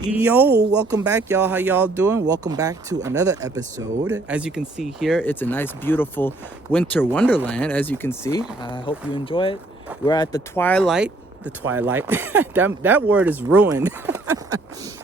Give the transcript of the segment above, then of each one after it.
Yo, welcome back, y'all. How y'all doing? Welcome back to another episode. As you can see here, it's a nice, beautiful winter wonderland. As you can see, I hope you enjoy it. We're at the twilight. The twilight. that word is ruined.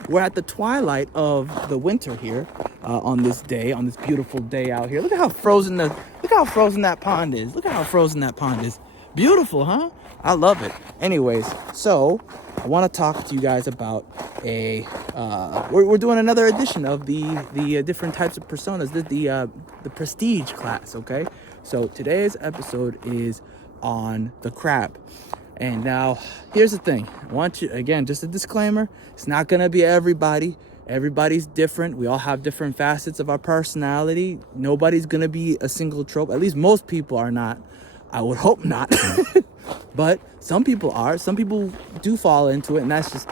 We're at the twilight of the winter here on this day, on this beautiful day out here. Look how frozen that pond is. Look at how frozen that pond is. Beautiful, huh? I love it. Anyways, so I want to talk to you guys about we're doing another edition of the different types of personas, the prestige class. Okay, so today's episode is on the crab. And now, here's the thing. I want you, again, just a disclaimer. It's not going to be everybody. Everybody's different. We all have different facets of our personality. Nobody's going to be a single trope. At least most people are not. I would hope not. But some people are. Some people do fall into it. And that's just,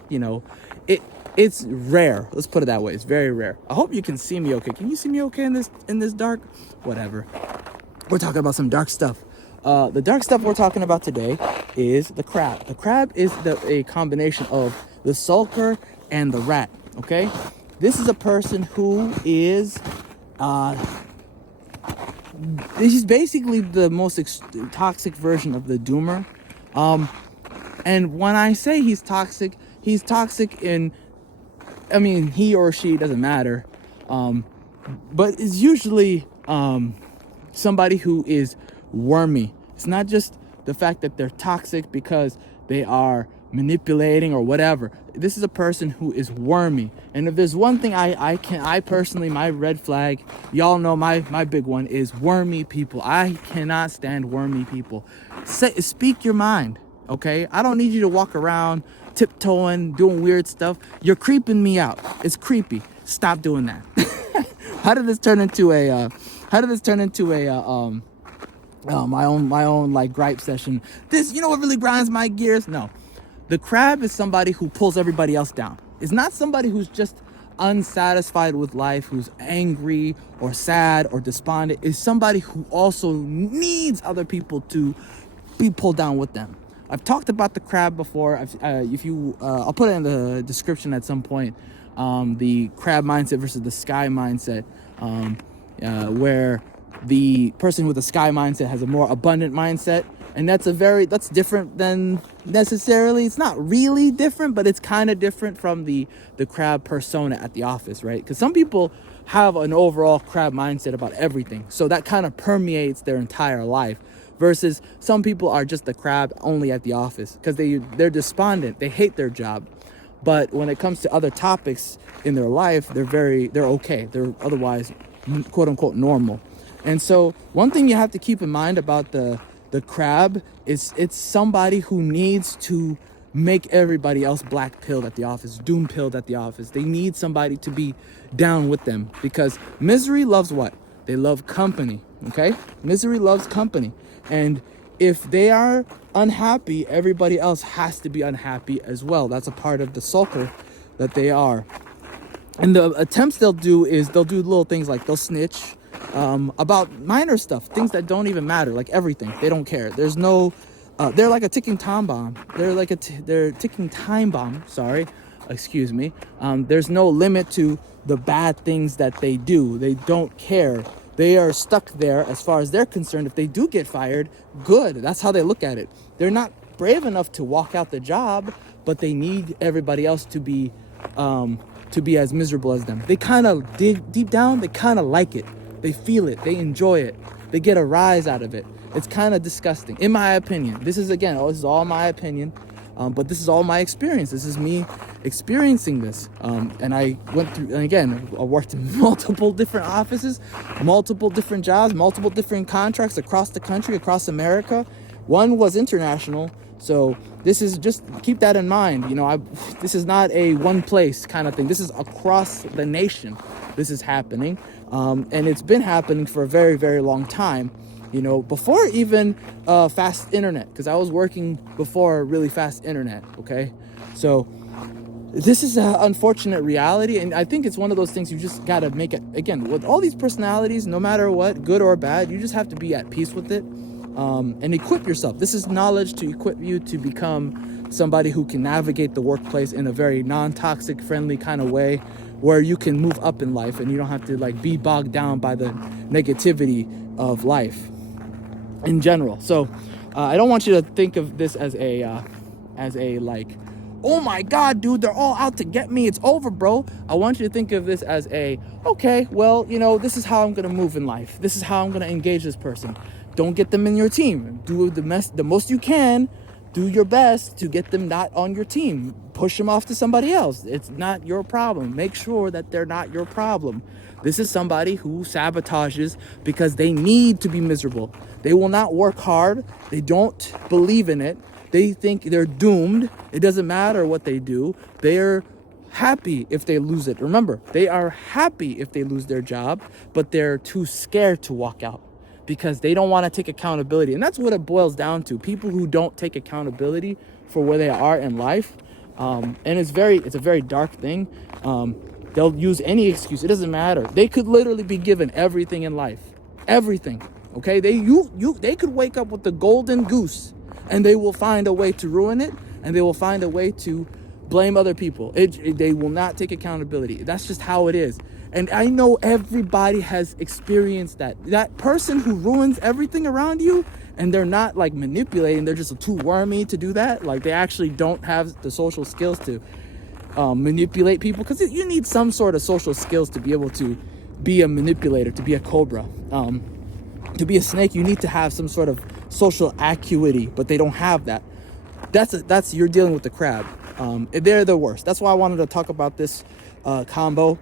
it's rare. Let's put it that way. It's very rare. I hope you can see me okay. Can you see me okay in this dark? Whatever. We're talking about some dark stuff. The dark stuff we're talking about today is the crab. The crab is a combination of the sulker and the rat. Okay, this is a person who is he's basically the most toxic version of the doomer. And when I say he's toxic in, I mean, he or she, doesn't matter, but it's usually somebody who is wormy. It's not just the fact that they're toxic because they are manipulating or whatever. This is a person who is wormy. And if there's one thing I personally, my red flag, y'all know my big one is wormy people. I cannot stand wormy people. Speak your mind, okay? I don't need you to walk around tiptoeing, doing weird stuff. You're creeping me out. It's creepy. Stop doing that. How did this turn into a my own like gripe session? This, what really grinds my gears? No. The crab is somebody who pulls everybody else down. It's not somebody who's just unsatisfied with life, who's angry or sad or despondent. It's somebody who also needs other people to be pulled down with them. I've talked about the crab before. I'll put it in the description at some point. The crab mindset versus the sky mindset, where the person with the sky mindset has a more abundant mindset, and that's different than necessarily. It's not really different, but it's kind of different from the crab persona at the office, right? Because some people have an overall crab mindset about everything, so that kind of permeates their entire life. Versus some people are just the crab only at the office because they're despondent, they hate their job, but when it comes to other topics in their life, they're okay. They're otherwise quote unquote normal. And so one thing you have to keep in mind about the crab is it's somebody who needs to make everybody else black pilled at the office, doom pilled at the office. They need somebody to be down with them because misery loves what? They love company, okay? Misery loves company. And if they are unhappy, everybody else has to be unhappy as well. That's a part of the sulker that they are. And the attempts they'll do little things like they'll snitch about minor stuff, things that don't even matter, like everything. They don't care. There's no, they're like a ticking time bomb. They're ticking time bomb. Sorry, excuse me. There's no limit to the bad things that they do. They don't care. They are stuck there as far as they're concerned. If they do get fired, good. That's how they look at it. They're not brave enough to walk out the job, but they need everybody else to be as miserable as them. They kind of deep down, they kind of like it. They feel it. They enjoy it. They get a rise out of it. It's kind of disgusting, in my opinion. This is all my opinion, but this is all my experience. This is me experiencing this. And I went through, and again, I worked in multiple different offices, multiple different jobs, multiple different contracts across the country, across America. One was international. So this is, just keep that in mind. This is not a one place kind of thing. This is across the nation. This is happening. And it's been happening for a very, very long time, before even fast internet, because I was working before really fast internet. Okay. So this is an unfortunate reality. And I think it's one of those things you just got to make it, again, with all these personalities, no matter what, good or bad, you just have to be at peace with it. and equip yourself. This is knowledge to equip you to become somebody who can navigate the workplace in a very non-toxic, friendly kind of way, where you can move up in life and you don't have to like be bogged down by the negativity of life in general. So I don't want you to think of this as a like, oh my God, dude, they're all out to get me, it's over, bro. I want you to think of this as okay, well, this is how I'm gonna move in life. This is how I'm gonna engage this person. Don't get them in your team. Do the most you can. Do your best to get them not on your team. Push them off to somebody else. It's not your problem. Make sure that they're not your problem. This is somebody who sabotages because they need to be miserable. They will not work hard. They don't believe in it. They think they're doomed. It doesn't matter what they do. They're happy if they lose it. Remember, they are happy if they lose their job, but they're too scared to walk out because they don't want to take accountability. And that's what it boils down to. People who don't take accountability for where they are in life. And it's a very dark thing. They'll use any excuse. It doesn't matter. They could literally be given everything in life. Everything. Okay? They could wake up with the golden goose and they will find a way to ruin it, and they will find a way to blame other people. They will not take accountability. That's just how it is. And I know everybody has experienced that person who ruins everything around you, and they're not like manipulating, they're just too wormy to do that. Like they actually don't have the social skills to manipulate people, because you need some sort of social skills to be able to be a manipulator, to be a cobra. To be a snake, you need to have some sort of social acuity, but they don't have that. That's you're dealing with the crab. They're the worst. That's why I wanted to talk about this combo.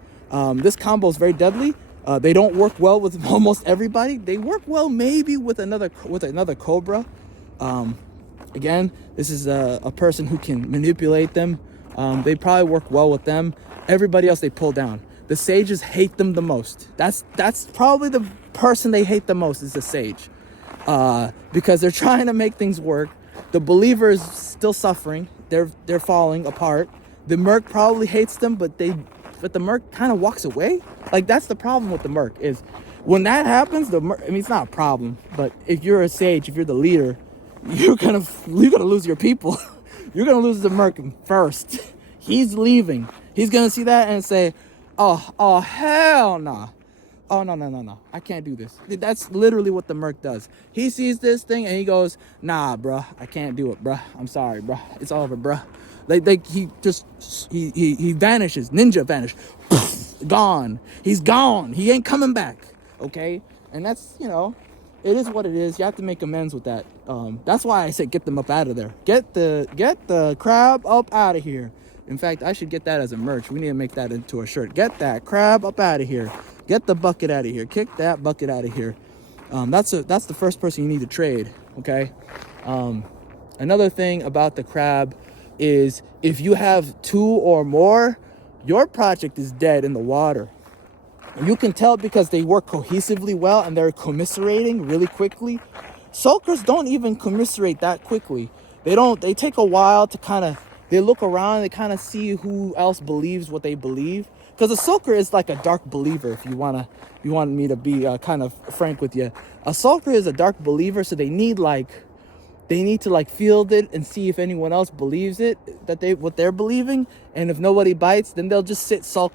This combo is very deadly. They don't work well with almost everybody. They work well maybe with another cobra. Again, this is a person who can manipulate them. They probably work well with them. Everybody else they pull down. The sages hate them the most. That's probably the person they hate the most, is the sage, because they're trying to make things work. The believer is still suffering. They're falling apart. The merc probably hates them, but the merc kind of walks away. Like that's the problem with the merc, is when that happens, it's not a problem, but if you're a sage, if you're the leader, you're gonna lose your people. You're gonna lose the merc first. He's leaving. He's gonna see that and say, oh hell nah. Oh, no. I can't do this. That's literally what the merc does. He sees this thing and he goes, nah, bruh. I can't do it, bruh. I'm sorry, bruh. It's over, bruh. He vanishes. Ninja vanish. Gone. He's gone. He ain't coming back. Okay? And that's, it is what it is. You have to make amends with that. That's why I said get them up out of there. Get the crab up out of here. In fact, I should get that as a merch. We need to make that into a shirt. Get that crab up out of here. Get the bucket out of here. Kick that bucket out of here. That's the first person you need to trade, okay? Another thing about the crab is if you have 2 or more, your project is dead in the water. You can tell because they work cohesively well and they're commiserating really quickly. Sulkers don't even commiserate that quickly. They take a while to they look around, they kind of see who else believes what they believe. Because a sulker is like a dark believer, if you want me to be kind of frank with you. A sulker is a dark believer, so they need to field it and see if anyone else believes it, what they're believing. And if nobody bites, then they'll just sulk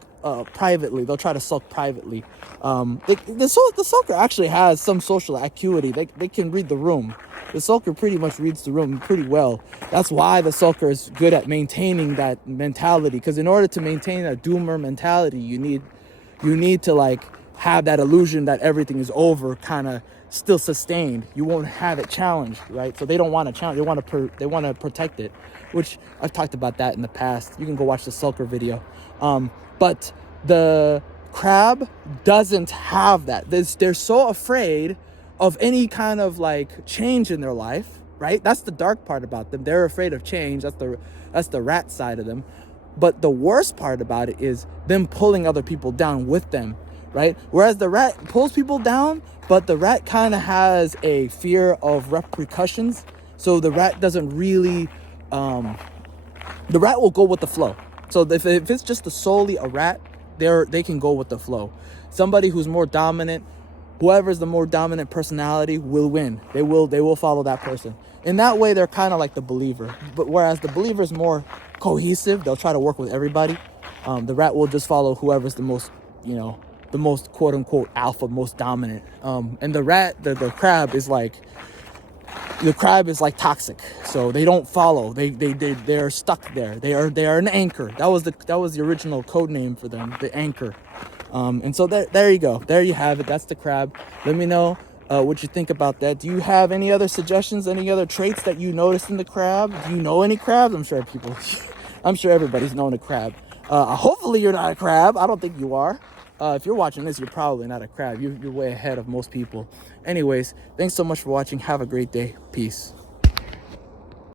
privately. They'll try to sulk privately. The sulker actually has some social acuity. They can read the room. The sulker pretty much reads the room pretty well. That's why the sulker is good at maintaining that mentality. Because in order to maintain a doomer mentality, you need to have that illusion that everything is over, kind of still sustained. You won't have it challenged, right? So they don't want to challenge. They want to protect it, which I've talked about that in the past. You can go watch the sulker video. But the crab doesn't have that. They're so afraid of any kind of change in their life, right? That's the dark part about them. They're afraid of change. That's the rat side of them. But the worst part about it is them pulling other people down with them, right? Whereas the rat pulls people down, but the rat kind of has a fear of repercussions. So the rat doesn't really, the rat will go with the flow. So if it's just solely a rat, they can go with the flow. Somebody who's more dominant, whoever's the more dominant personality will win. They will follow that person. In that way, they're kind of like the believer. But whereas the believer is more cohesive, they'll try to work with everybody. The rat will just follow whoever's the most, the most quote unquote alpha, most dominant. And the rat, the crab is like, toxic, so they don't follow. They're stuck there. They are an anchor. That was the original code name for them, the anchor. And so there you go. There you have it. That's the crab. Let me know what you think about that. Do you have any other suggestions? Any other traits that you noticed in the crab? Do you know any crabs? I'm sure everybody's known a crab. Hopefully you're not a crab. I don't think you are. If you're watching this, you're probably not a crab. You're way ahead of most people. Anyways, thanks so much for watching. Have a great day. Peace.